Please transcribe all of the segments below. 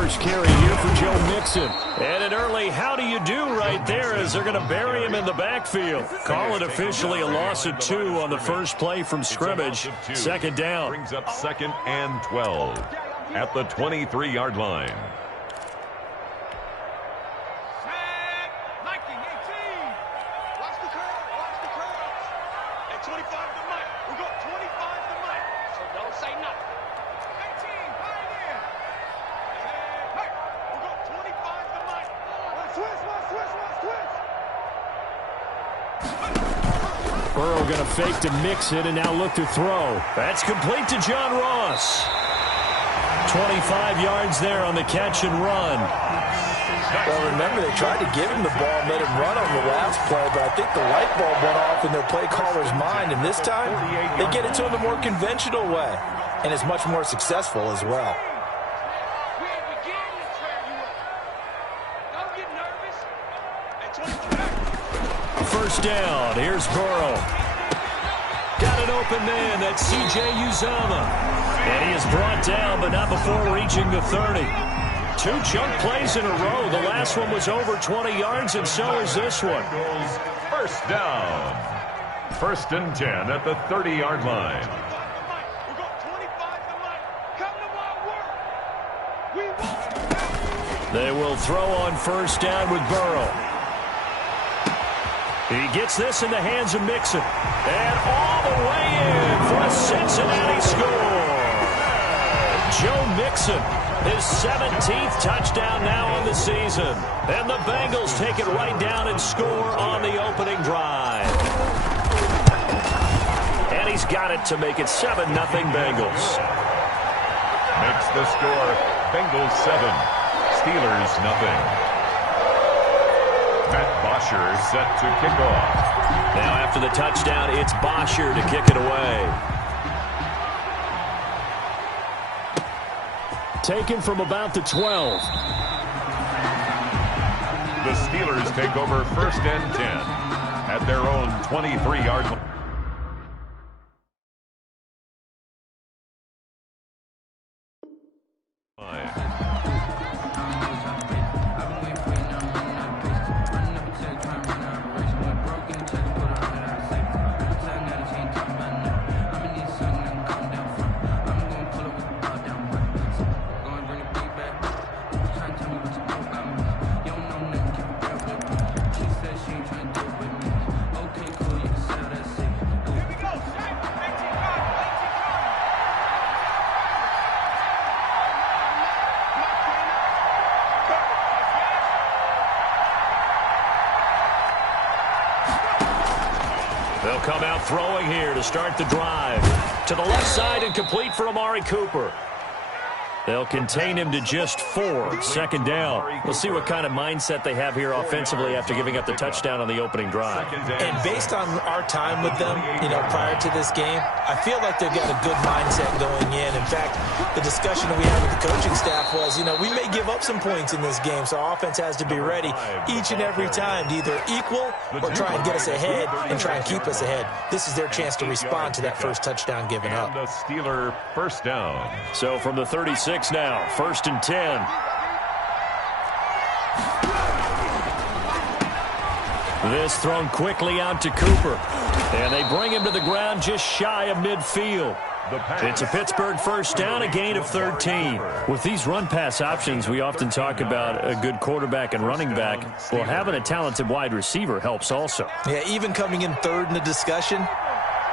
first carry here for Joe Mixon. And an early how do you do right there as they're going to bury him in the backfield. Call it officially a loss of 2 on the first play from scrimmage. Second down. Brings up 2nd and 12 at the 23-yard line. Burrow going to fake to Mixon and now look to throw. That's complete to John Ross. 25 yards there on the catch and run. Well, remember, they tried to give him the ball and let him run on the last play, but I think the light bulb went off in their play caller's mind, and this time they get it to him the more conventional way, and it's much more successful as well. First down. Here's Burrow. Got an open man. That's C.J. Uzomah. And he is brought down, but not before reaching the 30. 2 chunk plays in a row. The last one was over 20 yards, and so is this one. First down. 1st and 10 at the 30-yard line. They will throw on first down with Burrow. He gets this in the hands of Mixon. And all the way in for a Cincinnati score. Joe Mixon, his 17th touchdown now on the season. And the Bengals take it right down and score on the opening drive. And he's got it to make it 7-0 Bengals. Makes the score Bengals 7, Steelers nothing. Matt Bosher set to kick off. Now after the touchdown, it's Bosher to kick it away. Taken from about the 12. The Steelers take over 1st and 10 at their own 23-yard line. They'll come out throwing here to start the drive. To the left side and complete for Amari Cooper. They'll contain him to just 4. Second down. We'll see what kind of mindset they have here offensively after giving up the touchdown on the opening drive. And based on our time with them, prior to this game, I feel like they've got a good mindset going in. In fact, the discussion that we had with the coaching staff was, we may give up some points in this game, so our offense has to be ready each and every time to either equal or try and get us ahead and try and keep us ahead. This is their chance to respond to that first touchdown given up. And a Steeler first down. So from the 36 now, 1st and 10. This thrown quickly out to Cooper. And they bring him to the ground just shy of midfield. It's a Pittsburgh first down, a gain of 13. With these run-pass options, we often talk about a good quarterback and running back. Well, having a talented wide receiver helps also. Yeah, even coming in 3rd in the discussion,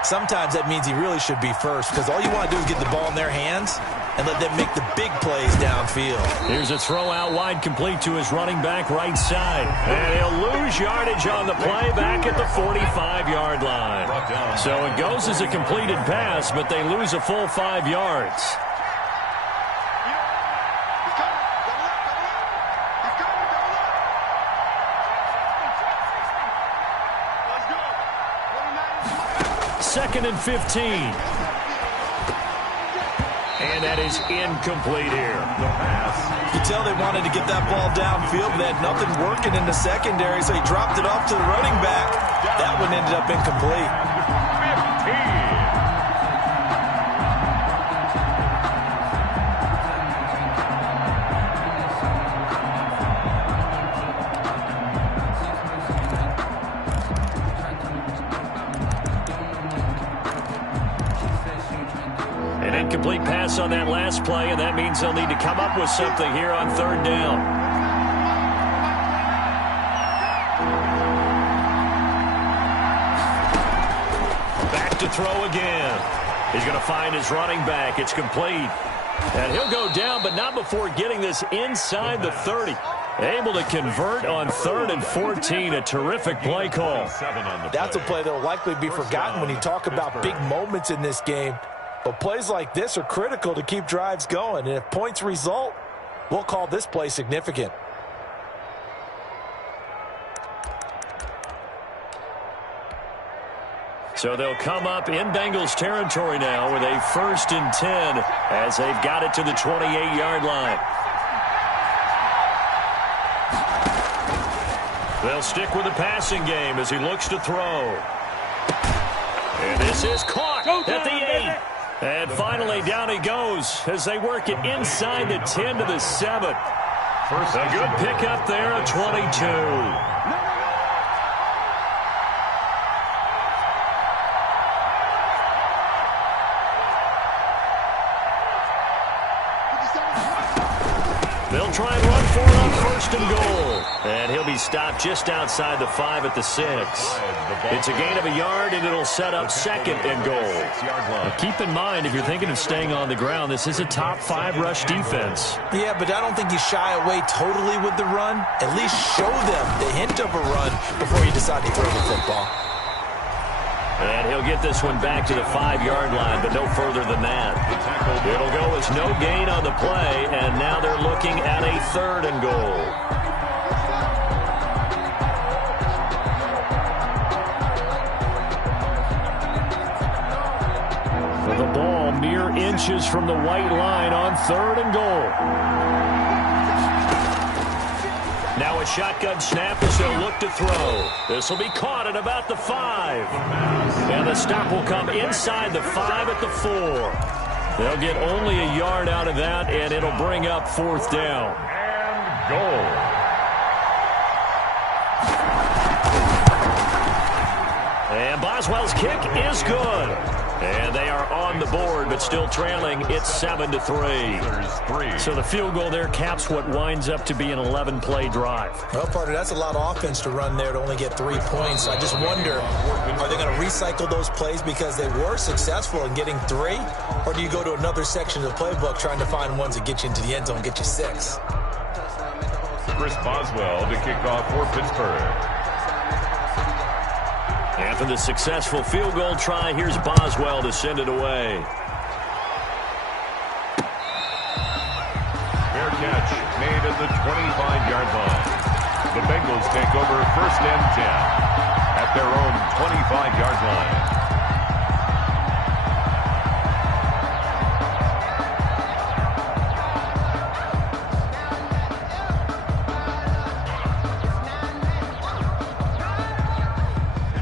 sometimes that means he really should be first because all you want to do is get the ball in their hands and let them make the big plays downfield. Here's a throw out wide complete to his running back right side. And he'll lose yardage on the play back at the 45-yard line. So it goes as a completed pass, but they lose a full 5 yards. Second and 15. And that is incomplete here. The pass. You tell they wanted to get that ball downfield, but they had nothing working in the secondary, so he dropped it off to the running back. That one ended up incomplete. 15. incomplete pass on that last play, and that means they'll need to come up with something here on third down. Back to throw again. He's going to find his running back. It's complete. And he'll go down, but not before getting this inside the 30. Able to convert on 3rd and 14. A terrific play call. That's a play that will likely be forgotten when you talk about big moments in this game. But plays like this are critical to keep drives going. And if points result, we'll call this play significant. So they'll come up in Bengals territory now with a 1st and 10 as they've got it to the 28-yard line. They'll stick with the passing game as he looks to throw. And this is caught at the 8. And finally down he goes as they work it inside the 10 to the 7. A good pickup there at 22. They'll try and run for it on 1st and goal. And he'll be stopped just outside the 5 at the 6. It's a gain of a yard, and it'll set up 2nd and goal. Now keep in mind, if you're thinking of staying on the ground, this is a top 5 rush defense. Yeah, but I don't think you shy away totally with the run. At least show them the hint of a run before you decide to throw the football. And he'll get this one back to the 5-yard line, but no further than that. It'll go as no gain on the play, and now they're looking at a 3rd and goal. For the ball, mere inches from the white line on 3rd and goal. Now a shotgun snap as they'll look to throw. This will be caught at about the 5. And the stop will come inside the 5 at the 4. They'll get only a yard out of that, and it'll bring up 4th down. And goal. And Boswell's kick is good. And they are on the board, but still trailing. It's 7-3. So the field goal there caps what winds up to be an 11-play drive. Well, partner, that's a lot of offense to run there to only get 3 points. I just wonder, are they going to recycle those plays because they were successful in getting 3? Or do you go to another section of the playbook trying to find ones that get you into the end zone and get you 6? Chris Boswell to kick off for Pittsburgh. After the successful field goal try, here's Boswell to send it away. Fair catch made at the 25-yard line. The Bengals take over 1st and 10 at their own 25-yard line.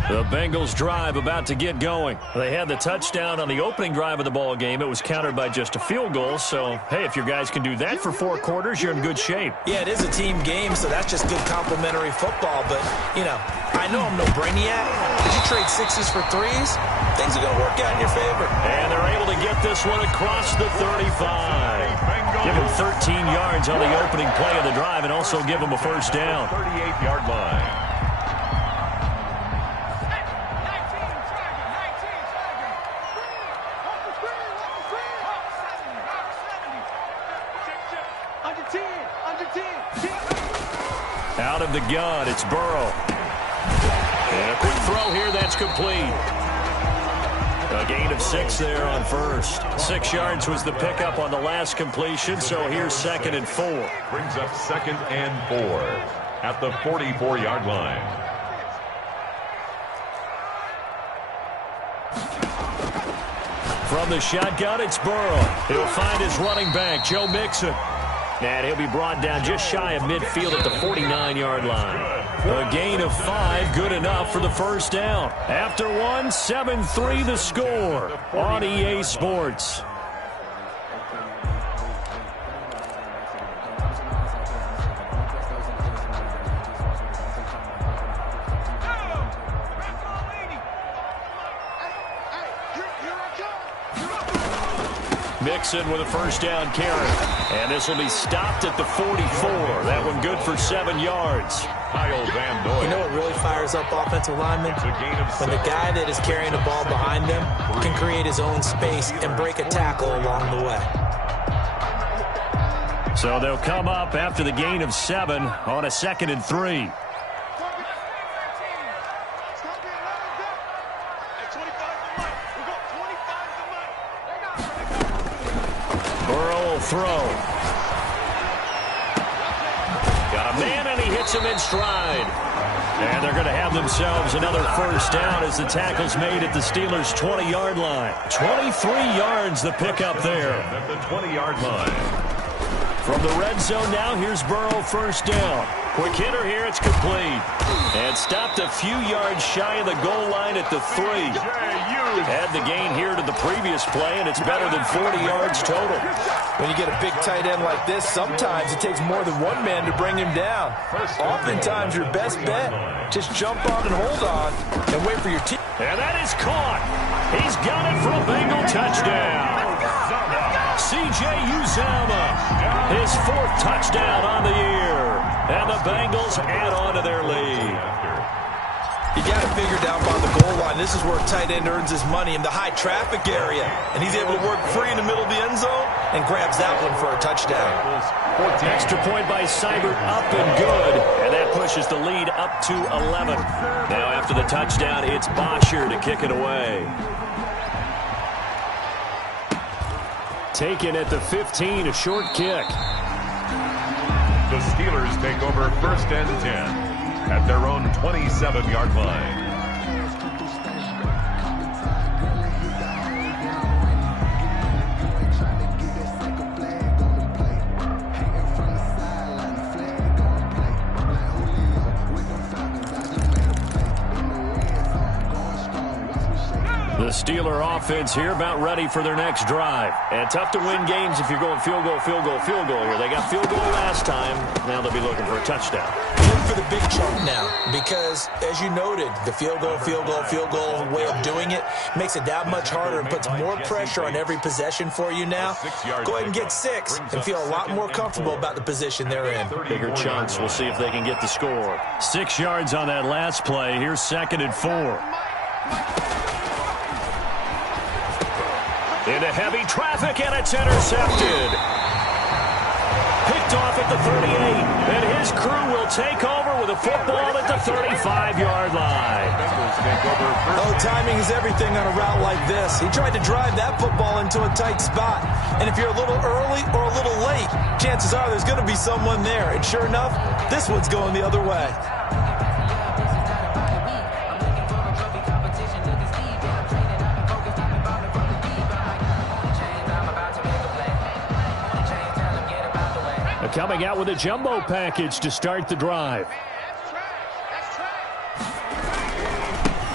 The Bengals drive about to get going. They had the touchdown on the opening drive of the ball game. It was countered by just a field goal. So, hey, if your guys can do that for 4 quarters, you're in good shape. Yeah, it is a team game, so that's just good complimentary football. But, you know, I know I'm no brainiac. Did you trade 6s for 3s? Things are going to work out in your favor. And they're able to get this one across the 35. Give them 13 yards on the opening play of the drive and also give them a 1st down. 38-yard line. Out of the gun, it's Burrow. And a quick throw here, that's complete. A gain of 6 there on 1st. 6 yards was the pickup on the last completion, so here's 2nd and 4. Brings up 2nd and 4 at the 44-yard line. From the shotgun, it's Burrow. He'll find his running back, Joe Mixon. And he'll be brought down just shy of midfield at the 49-yard line. A gain of 5, good enough for the 1st down. After 1, 7-3 the score on EA Sports. Mixon with a first down carry. And this will be stopped at the 44. That one good for 7 yards. You know what really fires up offensive linemen? When the guy that is carrying the ball behind them can create his own space and break a tackle along the way. So they'll come up after the gain of 7 on a 2nd and 3. Throw. Got a man, and he hits him in stride. And they're going to have themselves another first down as the tackle's made at the Steelers' 20-yard line. 23 yards the pickup there. At the 20-yard line. From the red zone now, here's Burrow, first down. Quick hitter here, it's complete. And stopped a few yards shy of the goal line at the 3. Had the gain here to the previous play, and it's better than 40 yards total. When you get a big tight end like this, sometimes it takes more than one man to bring him down. Oftentimes, your best bet, just jump on and hold on and wait for your team. And that is caught. He's got it for a Bengal touchdown. C.J. Uzomah, his 4th touchdown on the year. And the Bengals add on to their lead. You got to figure down by the goal line. This is where a tight end earns his money in the high traffic area. And he's able to work free in the middle of the end zone and grabs that one for a touchdown. Extra point by Seibert, up and good. And that pushes the lead up to 11. Now after the touchdown, it's Bosher to kick it away. Taken at the 15, a short kick. The Steelers take over 1st and 10 at their own 27-yard line. The Steeler offense here about ready for their next drive. And tough to win games if you're going field goal, field goal, field goal here. They got field goal last time. Now they'll be looking for a touchdown. Look for the big chunk now because, as you noted, the field goal way of doing it makes it that much harder and puts more pressure on every possession for you now. Go ahead and get 6 and feel a lot more comfortable about the position they're in. Bigger chunks. We'll see if they can get the score. 6 yards on that last play. Here's 2nd and 4. Into heavy traffic, and it's intercepted. Picked off at the 38, and his crew will take over with a football at the 35-yard line. Oh, timing is everything on a route like this. He tried to drive that football into a tight spot. And if you're a little early or a little late, chances are there's going to be someone there. And sure enough, this one's going the other way. Coming out with a jumbo package to start the drive.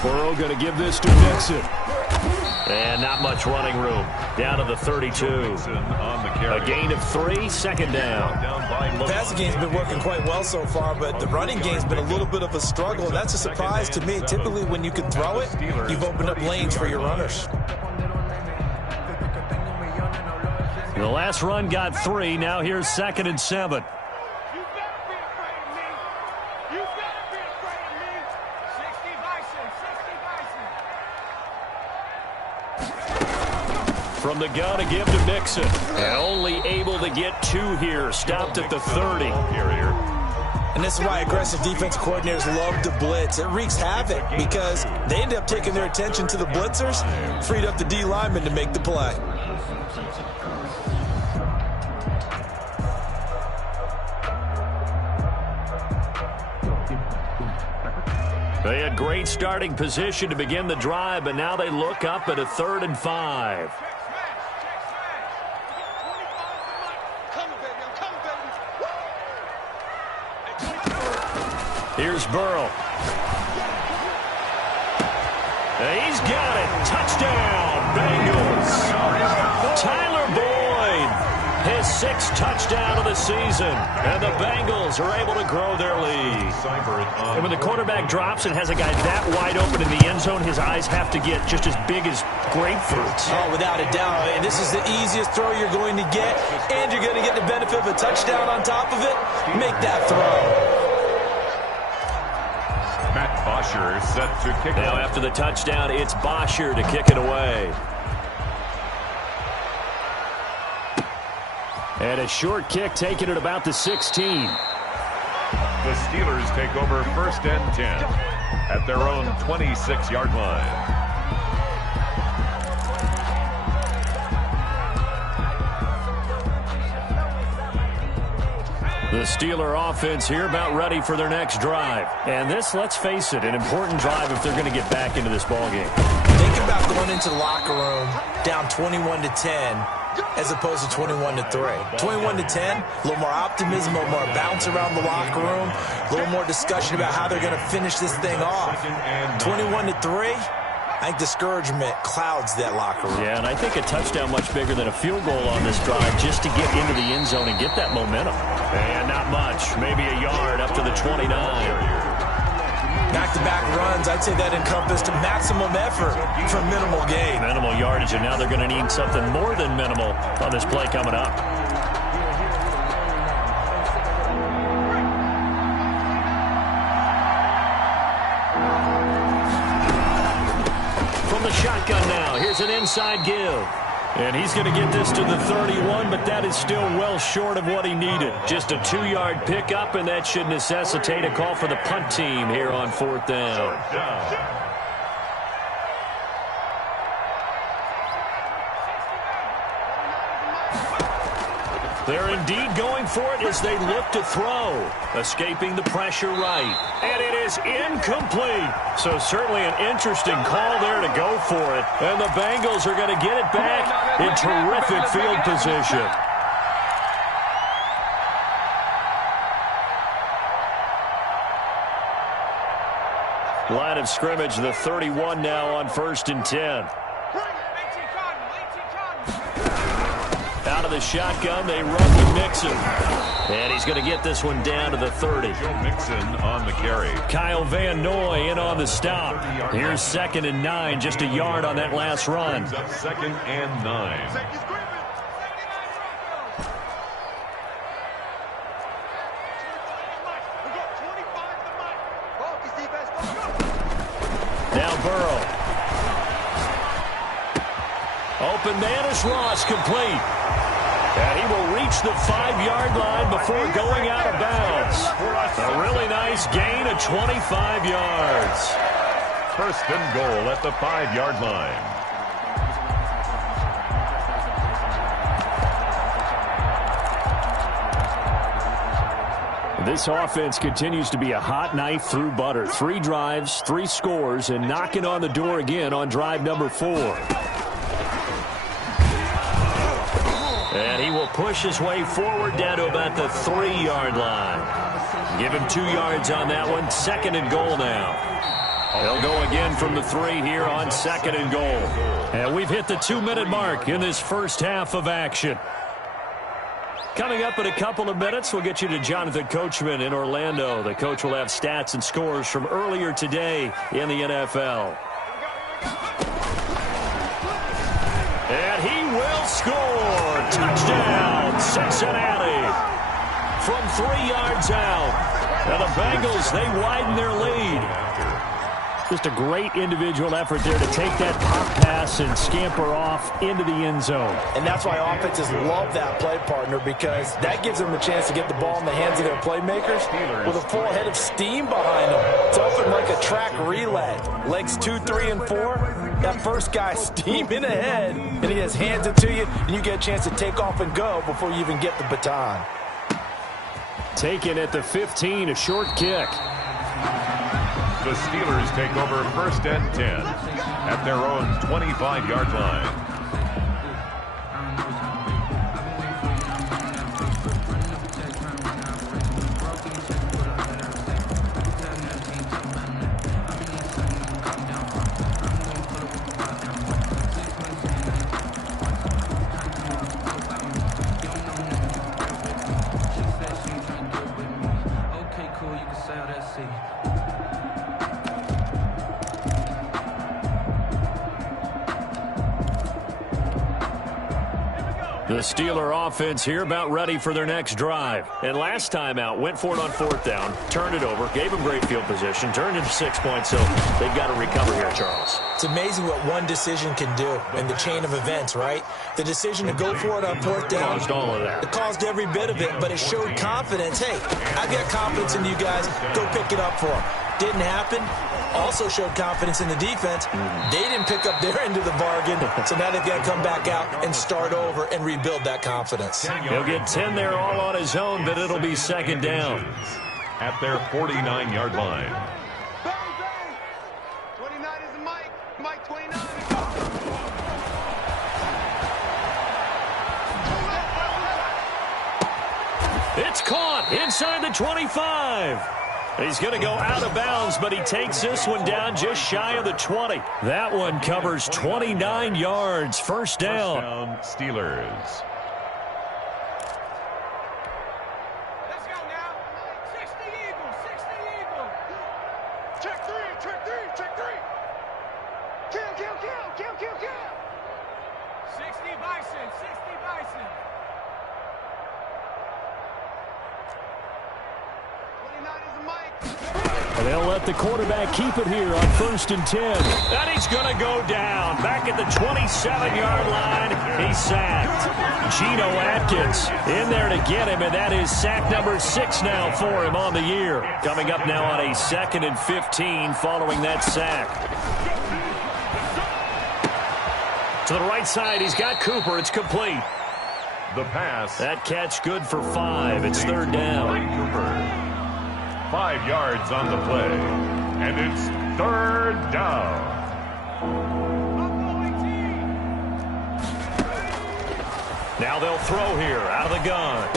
Burrow going to give this to Mixon. And not much running room. Down to the 32. A gain of 3, 2nd down. The passing game's been working quite well so far, but the running game's been a little bit of a struggle, and that's a surprise to me. Typically, when you can throw it, you've opened up lanes for your runners. The last run got 3. Now here's 2nd and 7. From the gun to give to Mixon. And only able to get 2 here. Stopped at the 30. And this is why aggressive defense coordinators love to blitz. It wreaks havoc because they end up taking their attention to the blitzers, freed up the D lineman to make the play. They had great starting position to begin the drive, but now they look up at a 3rd and 5. Here's Burrow. He's got it. Touchdown, Bengals. Tyler Boyd, his 6th touchdown of the season. And the Bengals are able to grow their lead. And when the quarterback drops and has a guy that wide open in the end zone, his eyes have to get just as big as grapefruits. Oh, without a doubt. And this is the easiest throw you're going to get, and you're going to get the benefit of a touchdown on top of it. Make that throw. Matt Bosher set to kick. Now after the touchdown, it's Bosher to kick it away. And a short kick taken at about the 16. The Steelers take over 1st and 10 at their own 26-yard line. The Steeler offense here about ready for their next drive. And this, let's face it, an important drive if they're going to get back into this ballgame. Think about going into the locker room down 21-10 as opposed to 21-3. 21-10, a little more optimism, a little more bounce around the locker room, a little more discussion about how they're going to finish this thing off. 21-3, I think discouragement clouds that locker room. Yeah, and I think a touchdown much bigger than a field goal on this drive just to get into the end zone and get that momentum. And not much, maybe a yard up to the 29. Back-to-back runs, I'd say that encompassed maximum effort for minimal gain. Minimal yardage, and now they're going to need something more than minimal on this play coming up. From the shotgun now, here's an inside give. And he's going to get this to the 31, but that is still well short of what he needed. Just a 2-yard pickup, and that should necessitate a call for the punt team here on 4th down. They're indeed going for it as they look to throw. Escaping the pressure right. And it is incomplete. So certainly an interesting call there to go for it. And the Bengals are going to get it back in terrific field position. Line of scrimmage, the 31 now on 1st and 10. Out of the shotgun, they run with Mixon. And he's going to get this one down to the 30. Joe Mixon on the carry. Kyle Van Noy in on the stop. Here's 2nd and 9, just a yard on that last run. 2nd and 9. Now Burrow. Open man is Ross, complete. And he will reach the 5-yard line before going out of bounds. A really nice gain of 25 yards. 1st and goal at the 5-yard line. This offense continues to be a hot knife through butter. 3 drives, 3 scores, and knocking on the door again on drive number 4. And he will push his way forward down to about the 3-yard line. Give him 2 yards on that one. 2nd and goal now. They'll go again from the 3 here on 2nd and goal. And we've hit the 2-minute mark in this first half of action. Coming up in a couple of minutes, we'll get you to Jonathan Coachman in Orlando. The coach will have stats and scores from earlier today in the NFL. And he will score. Touchdown, Cincinnati. From 3 yards out. And the Bengals, they widen their lead. Just a great individual effort there to take that pop pass and scamper off into the end zone. And that's why offenses love that play, partner, because that gives them a chance to get the ball in the hands of their playmakers with a full head of steam behind them. It's often like a track relay. Legs 2, 3, and 4. That first guy steaming ahead, and he just hands it to you, and you get a chance to take off and go before you even get the baton. Taken at the 15, a short kick. The Steelers take over 1st and 10 at their own 25-yard line. The Steeler offense here about ready for their next drive. And last time out, went for it on 4th down, turned it over, gave them great field position, turned into 6 points, so they've got to recover here, Charles. It's amazing what one decision can do in the chain of events, right? The decision to go for it on 4th down. Caused all of that. It caused every bit of it, but it showed confidence. Hey, I've got confidence in you guys. Go pick it up for them. Didn't happen. Also showed confidence in the defense. They didn't pick up their end of the bargain, so now they've got to come back out and start over and rebuild that confidence. He'll get 10 there all on his own, but it'll be 2nd down. At their 49-yard line. 29 is Mike. Mike 29. It's caught inside the 25. He's going to go out of bounds, but he takes this one down just shy of the 20. That one covers 29 yards. First down. Steelers. Let's go now. 60 Eagles. 60 Eagles. Check three. Check three. Check three. Kill, kill, kill. Kill, kill, kill. 60 Bison. 60 Bison. 29 is Mike. And they'll let the quarterback keep it here on 1st and 10. And he's going to go down. Back at the 27-yard line, he's sacked. Geno Atkins in there to get him, and that is sack number 6 now for him on the year. Coming up now on a 2nd and 15 following that sack. To the right side, he's got Cooper. It's complete. The pass. That catch good for 5. It's 3rd down. Cooper. 5 yards on the play. And it's 3rd down. Now they'll throw here out of the gun.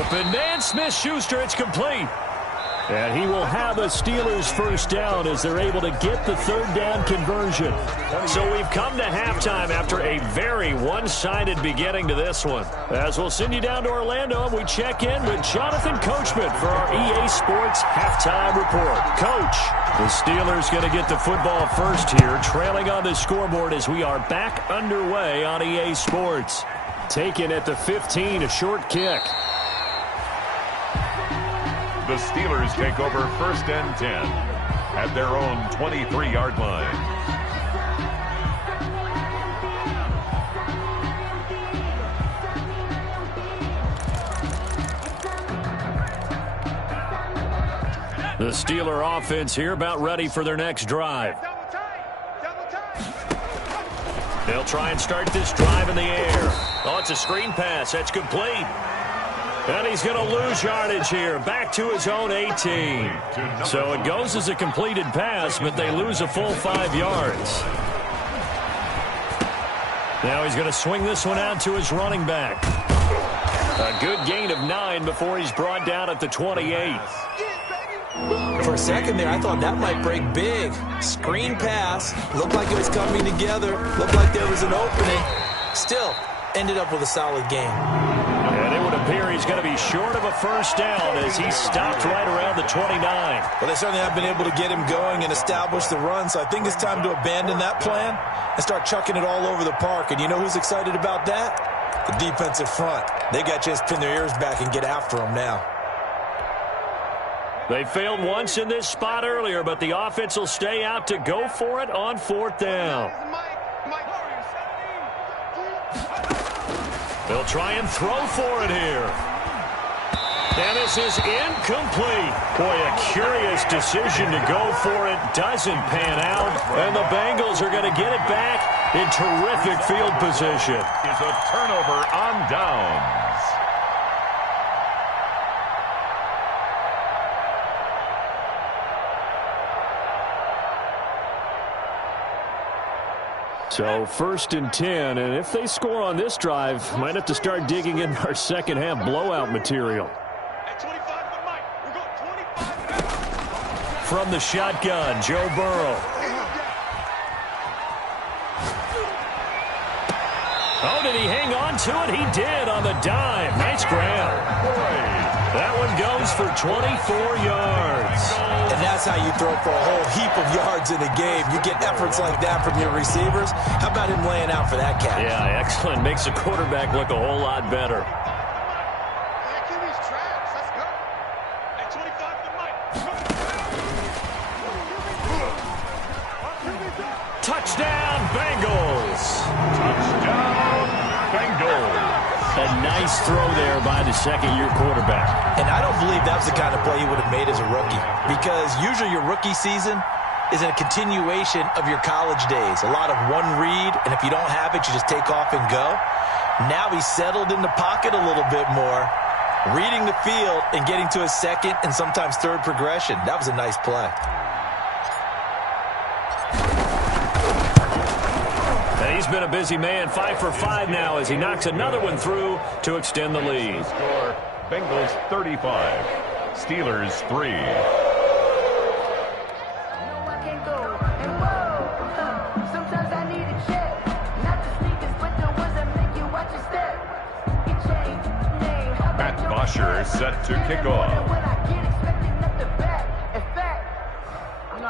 Open man, Smith-Schuster. It's complete. And he will have a Steelers first down as they're able to get the 3rd down conversion. So we've come to halftime after a very one-sided beginning to this one. As we'll send you down to Orlando, and we check in with Jonathan Coachman for our EA Sports Halftime Report. Coach, the Steelers going to get the football first here, trailing on the scoreboard as we are back underway on EA Sports. Taken at the 15, a short kick. The Steelers take over 1st and 10 at their own 23-yard line. The Steeler offense here about ready for their next drive. Double tight. Double tight. They'll try and start this drive in the air. Oh, it's a screen pass. That's complete. And he's going to lose yardage here. Back to his own 18. So it goes as a completed pass, but they lose a full 5 yards. Now he's going to swing this one out to his running back. A good gain of 9 before he's brought down at the 28. For a second there, I thought that might break big. Screen pass. Looked like it was coming together. Looked like there was an opening. Still, ended up with a solid game. And it would appear he's going to be short of a first down as he stopped right around the 29. Well, they certainly have been able to get him going and establish the run, so I think it's time to abandon that plan and start chucking it all over the park. And you know who's excited about that? The defensive front. They got to just pin their ears back and get after him now. They failed once in this spot earlier, but the offense will stay out to go for it on 4th down. They'll try and throw for it here. And this is incomplete. Boy, a curious decision to go for it. Doesn't pan out. And the Bengals are going to get it back in terrific field position. Is a turnover on downs. So 1st and 10, and if they score on this drive, might have to start digging in our second half blowout material. At 25 for Mike. We're going 25. From the shotgun, Joe Burrow. Oh, did he hang on to it? He did on the dime. Nice grab. That one goes for 24 yards. And that's how you throw for a whole heap of yards in a game. You get efforts like that from your receivers. How about him laying out for that catch? Yeah, excellent. Makes the quarterback look a whole lot better. Touchdown, Bengals. Touchdown, Bengals. A nice throw there by the second-year quarterback. And I don't believe that was the kind of play he would have made as a rookie, because usually your rookie season is a continuation of your college days. A lot of one read, and if you don't have it, you just take off and go. Now he's settled in the pocket a little bit more, reading the field and getting to his second and sometimes third progression. That was a nice play. He's been a busy man, 5 for 5 now as he knocks another one through to extend the lead. Score, Bengals 35, Steelers 3. Matt Bosher set to kick off.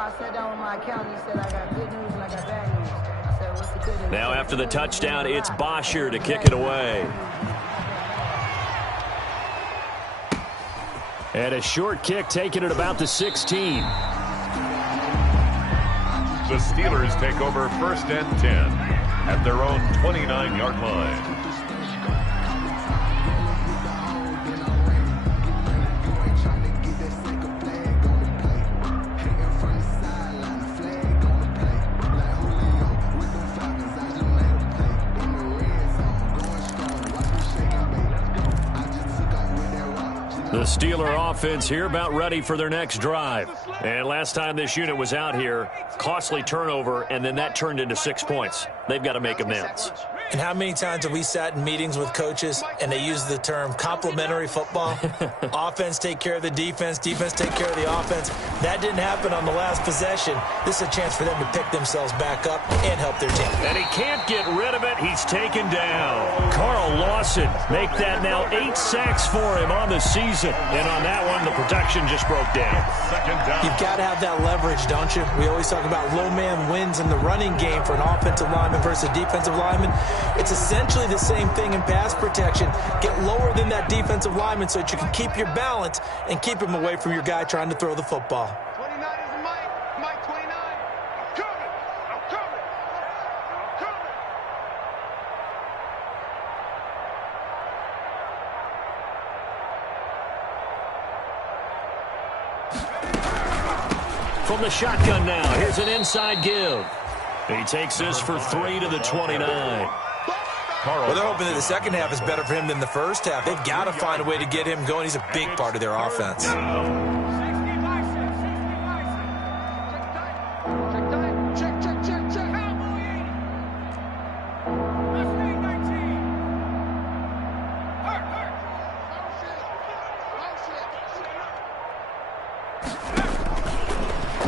I sat down with my accountant. He said I got good news and I got bad news. I said, what's the good news? Now after the touchdown, it's Bosher to kick it away. And a short kick taken at about the 16. The Steelers take over 1st and 10 at their own 29-yard line. The Steeler offense here about ready for their next drive. And last time this unit was out here, costly turnover, and then that turned into 6 points. They've got to make amends. And how many times have we sat in meetings with coaches and they use the term complementary football? Offense take care of the defense, defense take care of the offense. That didn't happen on the last possession. This is a chance for them to pick themselves back up and help their team. And he can't get rid of it. He's taken down. Carl Lawson make that now 8 sacks for him on the season. And on that one, the protection just broke down. Second down. You've got to have that leverage, don't you? We always talk about low man wins in the running game for an offensive lineman versus a defensive lineman. It's essentially the same thing in pass protection. Get lower than that defensive lineman so that you can keep your balance and keep him away from your guy trying to throw the football. 29 is Mike. Mike 29. I'm coming. I'm coming. I'm coming. From the shotgun now, here's an inside give. He takes this for 3 to the 29. Well, they're hoping that the second half is better for him than the first half. They've got to find a way to get him going. He's a big part of their offense.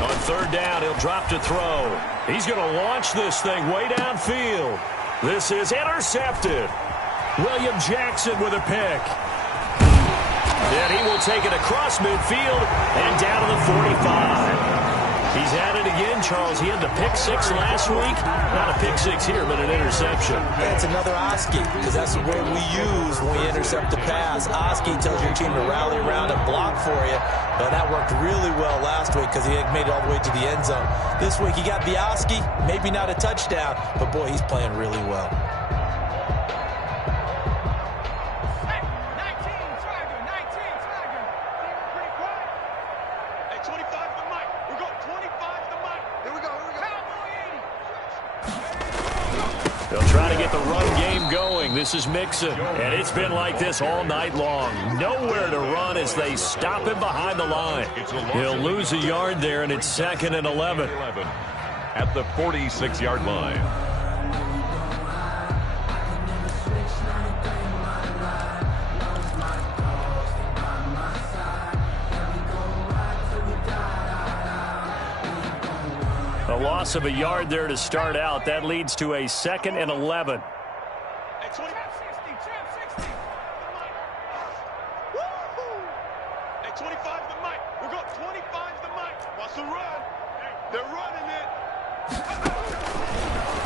On third down, he'll drop to throw. He's going to launch this thing way downfield. This is intercepted. William Jackson with a pick. Then he will take it across midfield and down to the 45. He's at it again, Charles. He had the pick 6 last week. Not a pick 6 here, but an interception. That's another Oski, because that's the word we use when we intercept a pass. Oski tells your team to rally around and block for you. But that worked really well last week because he had made it all the way to the end zone. This week he got the Oski, maybe not a touchdown, but boy, he's playing really well. They'll try to get the run game going. This is Mixon, and it's been like this all night long. Nowhere to run as they stop him behind the line. He'll lose a yard there, and it's 2nd and 11. At the 46-yard line. A loss of a yard there to start out. That leads to a 2nd and 11. Hey, 25's the mic. We're going 25's the mic. Watch the run. They're running it.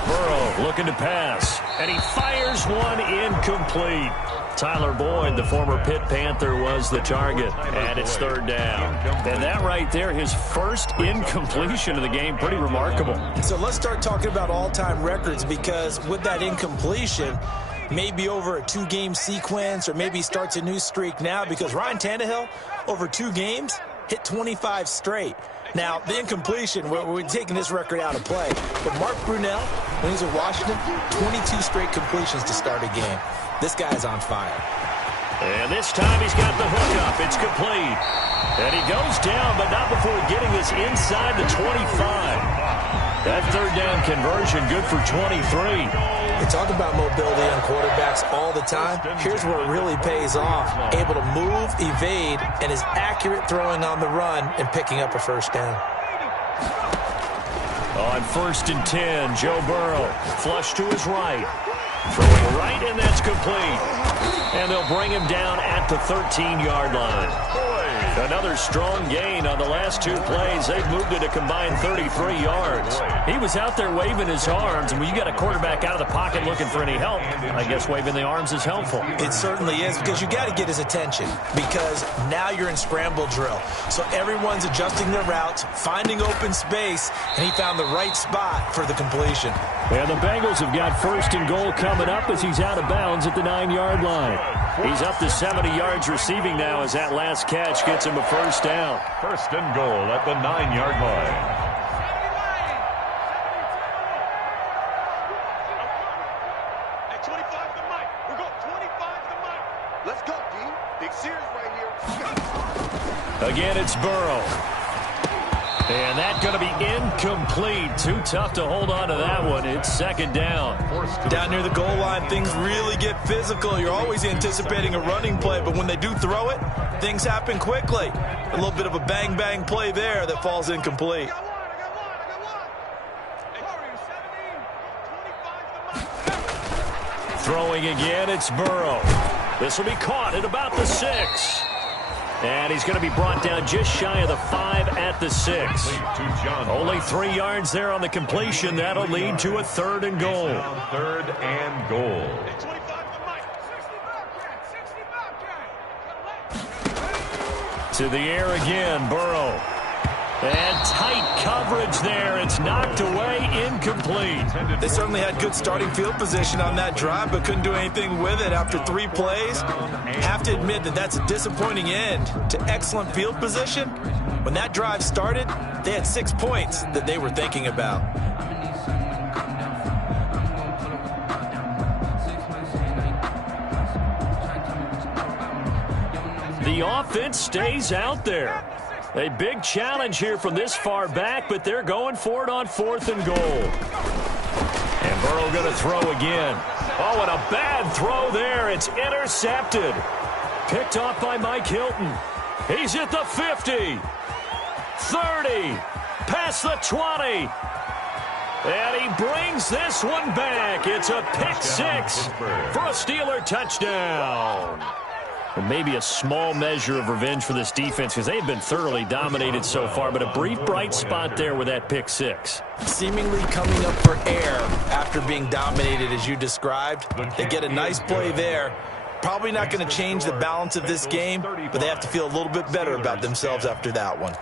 Burrow looking to pass, and he fires one incomplete. Tyler Boyd, the former Pitt Panther, was the target, and it's third down. And that right there, his first incompletion of the game, pretty remarkable. So let's start talking about all-time records, because with that incompletion, maybe over a 2-game sequence, or maybe starts a new streak now, because Ryan Tannehill, over 2 games, hit 25 straight. Now, the incompletion, we're taking this record out of play. But Mark Brunell, when he was at Washington, 22 straight completions to start a game. This guy's on fire. And this time he's got the hook up. It's complete. And he goes down, but not before getting this inside the 25. That third down conversion good for 23. We talk about mobility on quarterbacks all the time. Here's where it really pays off. Able to move, evade, and is accurate throwing on the run and picking up a first down. On 1st and 10, Joe Burrow, flush to his right. Throwing right, and that's complete. And they'll bring him down at the 13-yard line. Another strong gain on the last 2 plays. They've moved it a combined 33 yards. He was out there waving his arms, and when you got a quarterback out of the pocket looking for any help, I guess waving the arms is helpful. It certainly is, because you got to get his attention, because now you're in scramble drill. So everyone's adjusting their routes, finding open space, and he found the right spot for the completion. And the Bengals have got 1st and goal coming up as he's out of bounds at the 9-yard line. He's up to 70 yards receiving now as that last catch gets him a first down. 1st and goal at the 9-yard line. Hey, 25's the mic. We're going 25's the mic. Let's go, D. Big Sears right here. Again, it's Burrow. And that's going to be incomplete. Too tough to hold on to that one. It's 2nd down. Down near the goal line, things really get physical. You're always anticipating a running play, but when they do throw it, things happen quickly. A little bit of a bang-bang play there that falls incomplete. Throwing again, it's Burrow. This will be caught at about the 6. And he's going to be brought down just shy of the 5 at the 6. Only 3 yards there on the completion. That'll lead to a 3rd and goal. 3rd and goal. To the air again, Burrow. And tight coverage there. It's knocked away, incomplete. They certainly had good starting field position on that drive, but couldn't do anything with it after 3 plays. Have to admit that that's a disappointing end to excellent field position. When that drive started, they had 6 points that they were thinking about. The offense stays out there. A big challenge here from this far back, but they're going for it on 4th and goal. And Burrow going to throw again. Oh, and a bad throw there. It's intercepted. Picked off by Mike Hilton. He's at the 50. 30. Past the 20. And he brings this one back. It's a pick 6 for a Steeler touchdown. And maybe a small measure of revenge for this defense because they've been thoroughly dominated so far, but a brief bright spot there with that pick 6. Seemingly coming up for air after being dominated as you described. They get a nice play there. Probably not going to change the balance of this game, but they have to feel a little bit better about themselves after that one.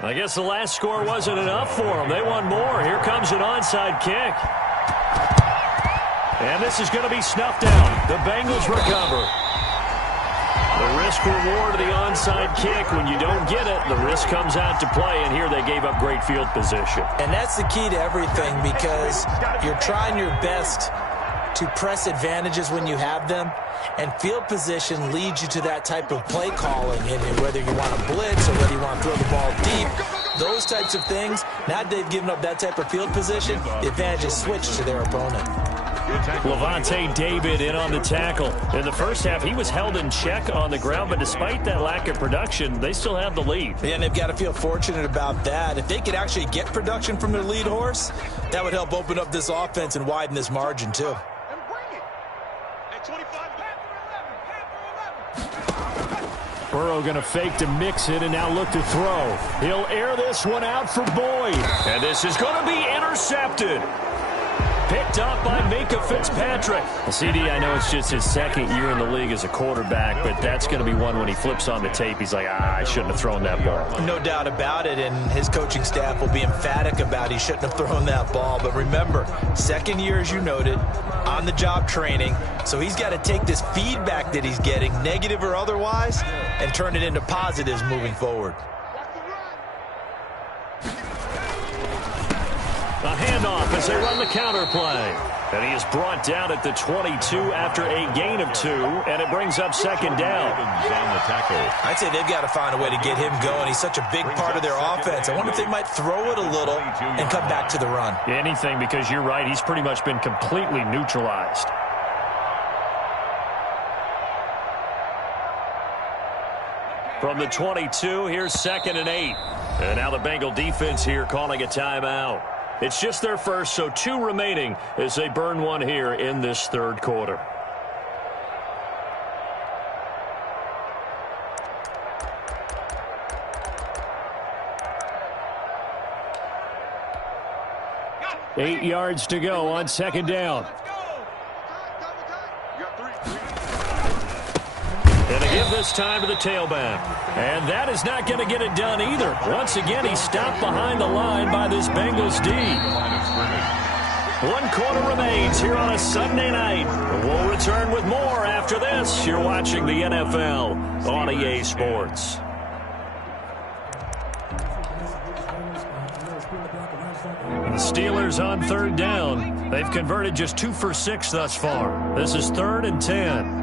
I guess the last score wasn't enough for them. They want more. Here comes an onside kick. And this is going to be snuffed out. The Bengals recover. The risk-reward of the onside kick, when you don't get it, the risk comes out to play, and here they gave up great field position. And that's the key to everything, because you're trying your best to press advantages when you have them, and field position leads you to that type of play calling, and whether you want to blitz or whether you want to throw the ball deep, those types of things. Now they've given up that type of field position, the advantage is switched to their opponent. Levante David in on the tackle. In the first half, he was held in check on the ground, but despite that lack of production, they still have the lead. And they've got to feel fortunate about that. If they could actually get production from their lead horse, that would help open up this offense and widen this margin, too. Burrow going to fake to mix it and now look to throw. He'll air this one out for Boyd. And this is going to be intercepted. Picked up by Minka Fitzpatrick. Well, CD, I know it's just his second year in the league as a quarterback, but that's going to be one when he flips on the tape. He's like, I shouldn't have thrown that ball. No doubt about it, and his coaching staff will be emphatic about he shouldn't have thrown that ball. But remember, second year, as you noted, on-the-job training. So he's got to take this feedback that he's getting, negative or otherwise, and turn it into positives moving forward. A handoff as they run the counter play. And he is brought down at the 22 after a gain of 2, and it brings up second down. On the tackle. I'd say they've got to find a way to get him going. He's such a big part of their offense. I wonder if they might throw it a little and come back to the run. Anything, because you're right, he's pretty much been completely neutralized. From the 22, here's 2nd and 8. And now the Bengal defense here calling a timeout. It's just their first, so 2 remaining as they burn one here in this third quarter. Eight yards to go on 2nd down. And they give this time to the tailback. And that is not going to get it done either. Once again, he's stopped behind the line by this Bengals D. 1 quarter remains here on a Sunday night. We'll return with more after this. You're watching the NFL on EA Sports. The Steelers on 3rd down. They've converted just 2 for 6 thus far. This is 3rd and 10.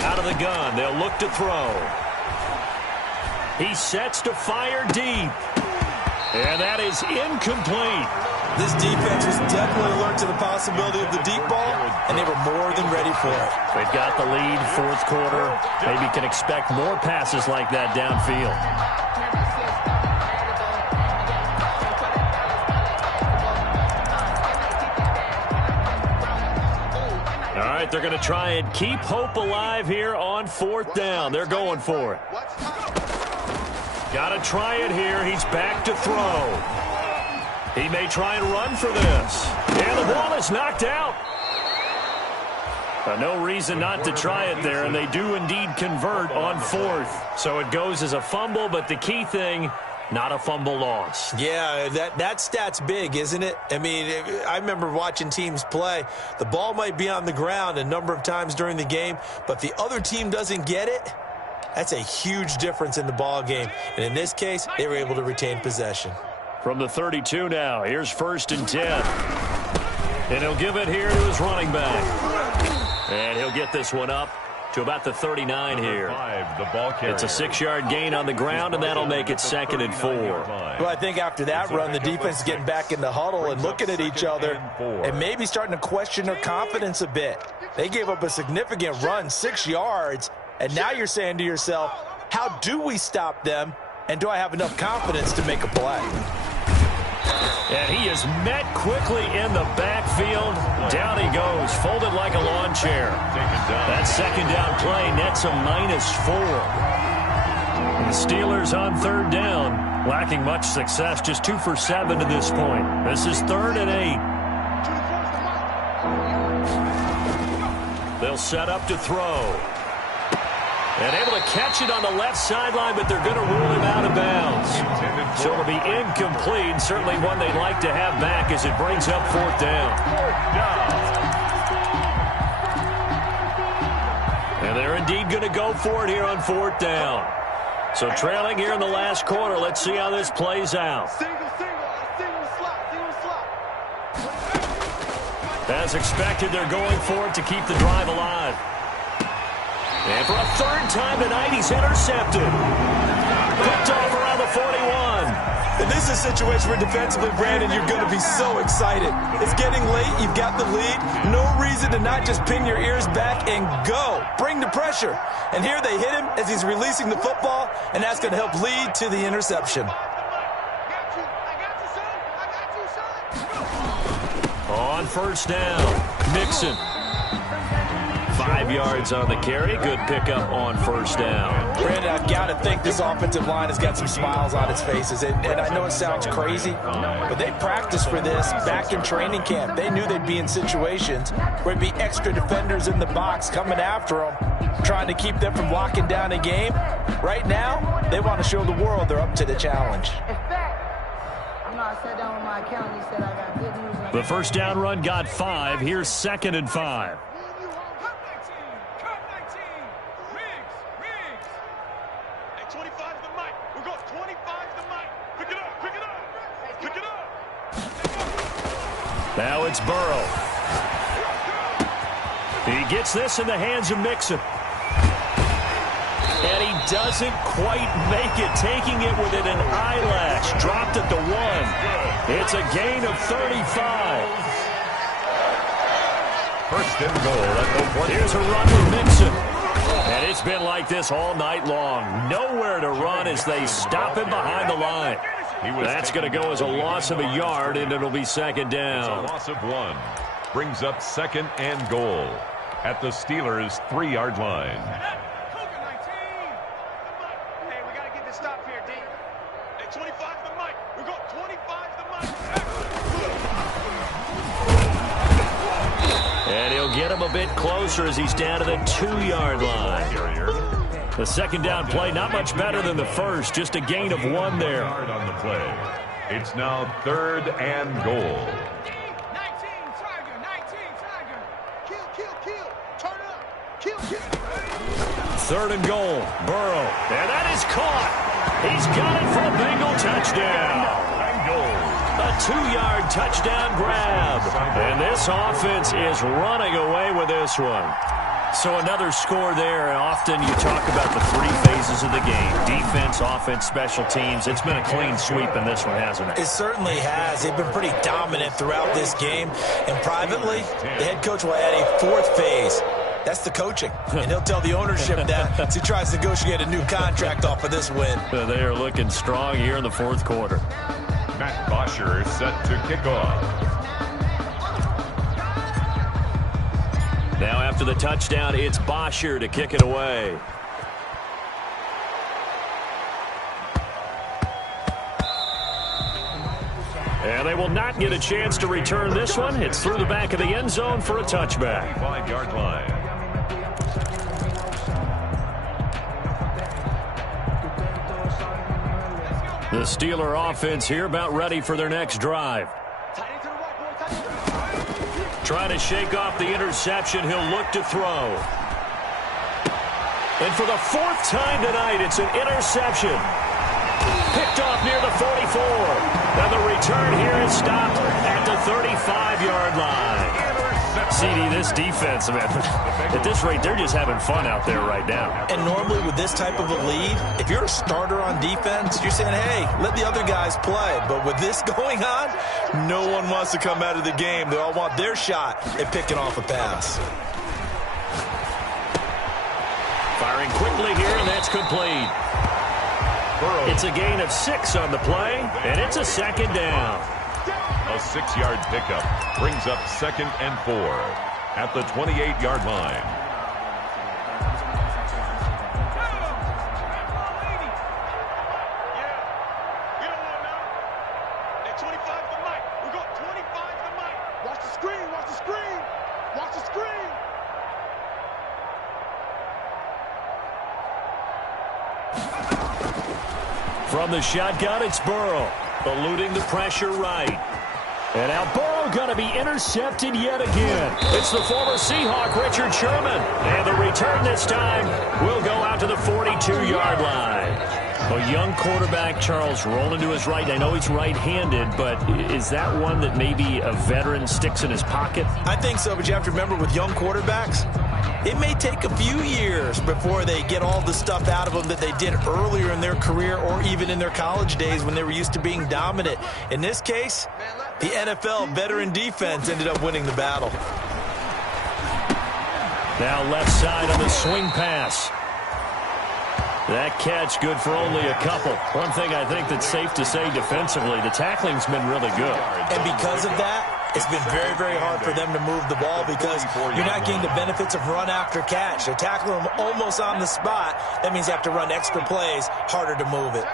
Out of the gun, they'll look to throw. He sets to fire deep. And that is incomplete. This defense was definitely alert to the possibility of the deep ball, and they were more than ready for it. They've got the lead, 4th quarter. Maybe can expect more passes like that downfield. All right, they're going to try and keep hope alive here on 4th down. They're going for it. Got to try it here. He's back to throw. He may try and run for this. And the ball is knocked out. No reason not to try it there, and they do indeed convert on 4th. So it goes as a fumble, but the key thing, not a fumble loss. Yeah, that stat's big, isn't it? I mean, I remember watching teams play. The ball might be on the ground a number of times during the game, but if the other team doesn't get it, that's a huge difference in the ball game. And in this case, they were able to retain possession. From the 32 now, here's 1st and 10. And he'll give it here to his running back. And he'll get this one up to about the 39 here. It's a 6-yard gain on the ground, and that'll make it 2nd and 4. Well, I think after that run, the defense is getting back in the huddle and looking at each other and maybe starting to question their confidence a bit. They gave up a significant run, 6 yards, and now you're saying to yourself, how do we stop them, and do I have enough confidence to make a play? And he is met quickly in the backfield. Down he goes, folded like a lawn chair. That 2nd down play nets a -4. And the Steelers on 3rd down, lacking much success, just 2 for 7 to this point. This is 3rd and 8. They'll set up to throw. And able to catch it on the left sideline, but they're going to rule him out of bounds. So it'll be incomplete, certainly one they'd like to have back as it brings up 4th down. And they're indeed going to go for it here on 4th down. So trailing here in the last quarter, let's see how this plays out. As expected, they're going for it to keep the drive alive. And for a 3rd time tonight, he's intercepted. Picked off around the 41. And this is a situation where defensively, Brandon, you're going to be so excited. It's getting late. You've got the lead. No reason to not just pin your ears back and go. Bring the pressure. And here they hit him as he's releasing the football, and that's going to help lead to the interception. On 1st down, Mixon. 5 yards on the carry. Good pickup on first down. Brandon, I've got to think this offensive line has got some smiles on its faces. And I know it sounds crazy, but they practiced for this back in training camp. They knew they'd be in situations where it'd be extra defenders in the box coming after them, trying to keep them from locking down a game. Right now, they want to show the world they're up to the challenge. I sat down with my accountant. He said I got good news. The first down run got 5. Here's 2nd and 5. Cut 19. Riggs. Hey, 25 the mic. We're going 25 the mic. Pick it up. Now it's Burrow. He gets this in the hands of Mixon. And he doesn't quite make it, taking it within an eyelash. Dropped at the 1. It's a gain of 35. First and goal at the 1. Here's a run for Mixon. And it's been like this all night long. Nowhere to run as they stop him behind the line. That's going to go as a loss of a yard, and it'll be 2nd down. It's a loss of 1. Brings up 2nd and goal at the Steelers' 3-yard line. Stop here, D. Hey, 25 the mic. We got 25 the mic. And he'll get him a bit closer as he's down to the 2-yard line. The 2nd down play, not much better than the first. Just a gain of 1 there. On the play. It's now 3rd and goal. 19 Tiger. Kill. Turn up. Kill. 3rd and goal. Burrow. And that is caught. He's got it for a Bengal touchdown. A 2-yard touchdown grab. And this offense is running away with this one. So another score there. Often you talk about the 3 phases of the game. Defense, offense, special teams. It's been a clean sweep in this one, hasn't it? It certainly has. They've been pretty dominant throughout this game. And privately, the head coach will add a 4th phase. That's the coaching. And he'll tell the ownership that as he tries to negotiate a new contract off of this win. They are looking strong here in the 4th quarter. Matt Bosher set to kick off. Now after the touchdown, it's Bosher to kick it away. And they will not get a chance to return this one. It's through the back of the end zone for a touchback. 5-yard line. The Steeler offense here about ready for their next drive. Trying to shake off the interception. He'll look to throw. And for the 4th time tonight, it's an interception. Picked off near the 44. And the return here is stopped at the 35-yard line. CD, this defense, man, at this rate, they're just having fun out there right now. And normally with this type of a lead, if you're a starter on defense, you're saying, hey, let the other guys play. But with this going on, no one wants to come out of the game. They all want their shot at picking off a pass. Firing quickly here, and that's complete. It's a gain of 6 on the play, and it's a 2nd down. A 6-yard pickup brings up 2nd and 4 at the 28-yard line. From the shotgun, it's Burrow, eluding the pressure right. And now Burrow going to be intercepted yet again. It's the former Seahawk, Richard Sherman. And the return this time will go out to the 42-yard line. A young quarterback, Charles, rolling to his right. I know he's right-handed, but is that one that maybe a veteran sticks in his pocket? I think so, but you have to remember with young quarterbacks, it may take a few years before they get all the stuff out of them that they did earlier in their career or even in their college days when they were used to being dominant. In this case, the NFL veteran defense ended up winning the battle. Now left side on the swing pass. That catch good for only a couple. One thing I think that's safe to say defensively, the tackling's been really good. And because of that, it's been very, very hard for them to move the ball because you're not getting the benefits of run after catch. They're tackling them almost on the spot. That means you have to run extra plays, harder to move it.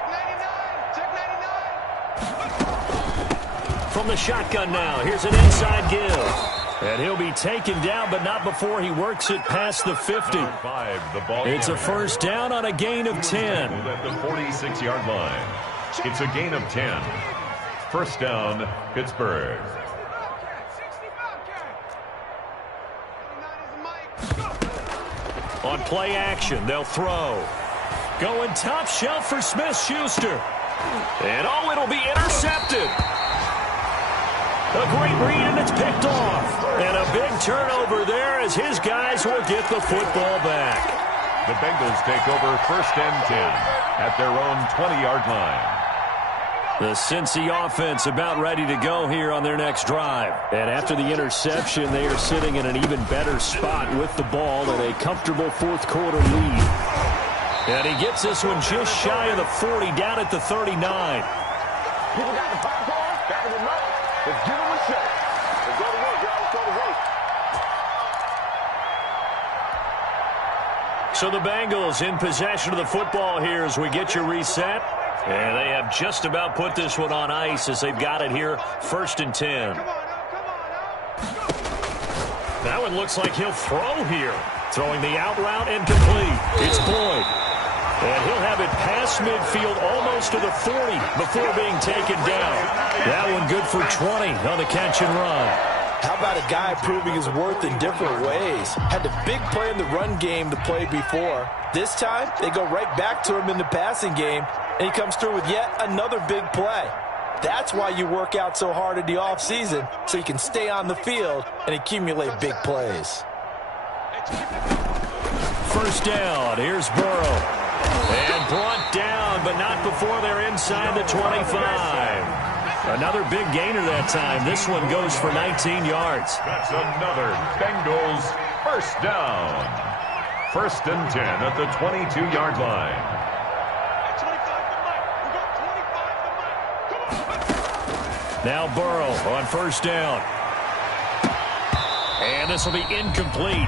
From the shotgun now, here's an inside give. And he'll be taken down, but not before he works it past the 50. It's a first down on a gain of 10. At the 46-yard line. It's a gain of 10. First down, Pittsburgh. On play action, they'll throw. Going top shelf for Smith-Schuster. And oh, it'll be intercepted. A great read, and it's picked off. And a big turnover there as his guys will get the football back. The Bengals take over first and 10 at their own 20-yard line. The Cincy offense about ready to go here on their next drive. And after the interception, they are sitting in an even better spot with the ball and a comfortable fourth quarter lead. And he gets this one just shy of the 40, down at the 39. People got the popcorn, got the remote. Let's give them a show. Let's go to work, y'all. Let's go to work. So the Bengals in possession of the football here as we get you reset. And they have just about put this one on ice as they've got it here, first and 10. That one looks like he'll throw here. Throwing the out route incomplete. It's Boyd. And he'll have it past midfield almost to the 40 before being taken down. That one good for 20 on the catch and run. How about a guy proving his worth in different ways? Had the big play in the run game to play before. This time, they go right back to him in the passing game, and he comes through with yet another big play. That's why you work out so hard in the offseason, so you can stay on the field and accumulate big plays. First down, here's Burrow. And brought down, but not before they're inside the 25. Another big gainer that time. This one goes for 19 yards. That's another Bengals first down. First and 10 at the 22-yard line. Now Burrow on first down. And this will be incomplete.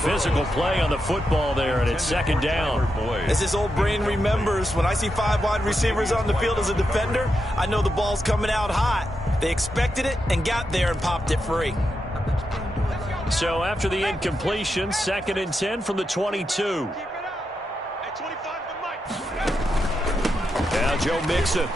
Physical play on the football there, and it's second down. As this old brain remembers, when I see 5 wide receivers on the field as a defender, I know the ball's coming out hot. They expected it and got there and popped it free. So after the incompletion, second and 10 from the 22. Now Joe Mixon.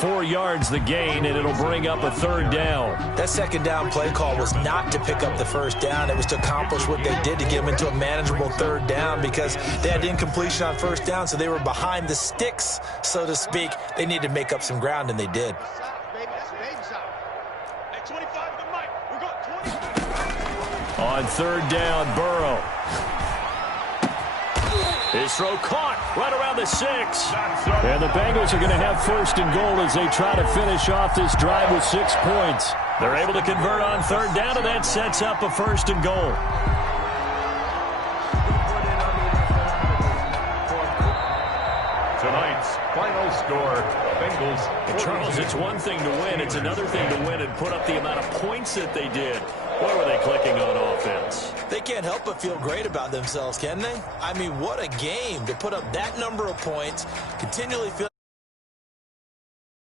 4 yards the gain, and it'll bring up a third down. That second down play call was not to pick up the first down. It was to accomplish what they did to get them into a manageable third down because they had incompletion on first down, so they were behind the sticks, so to speak. They needed to make up some ground, and they did. On third down, Burrow. His throw caught right around the 6. And the Bengals are going to have first and goal as they try to finish off this drive with 6 points. They're able to convert on third down, and that sets up a first and goal. Tonight's final score, Bengals. And Charles, it's one thing to win. It's another thing to win and put up the amount of points that they did. Boy, were they clicking on offense. They can't help but feel great about themselves, can they? I mean, what a game to put up that number of points, continually feel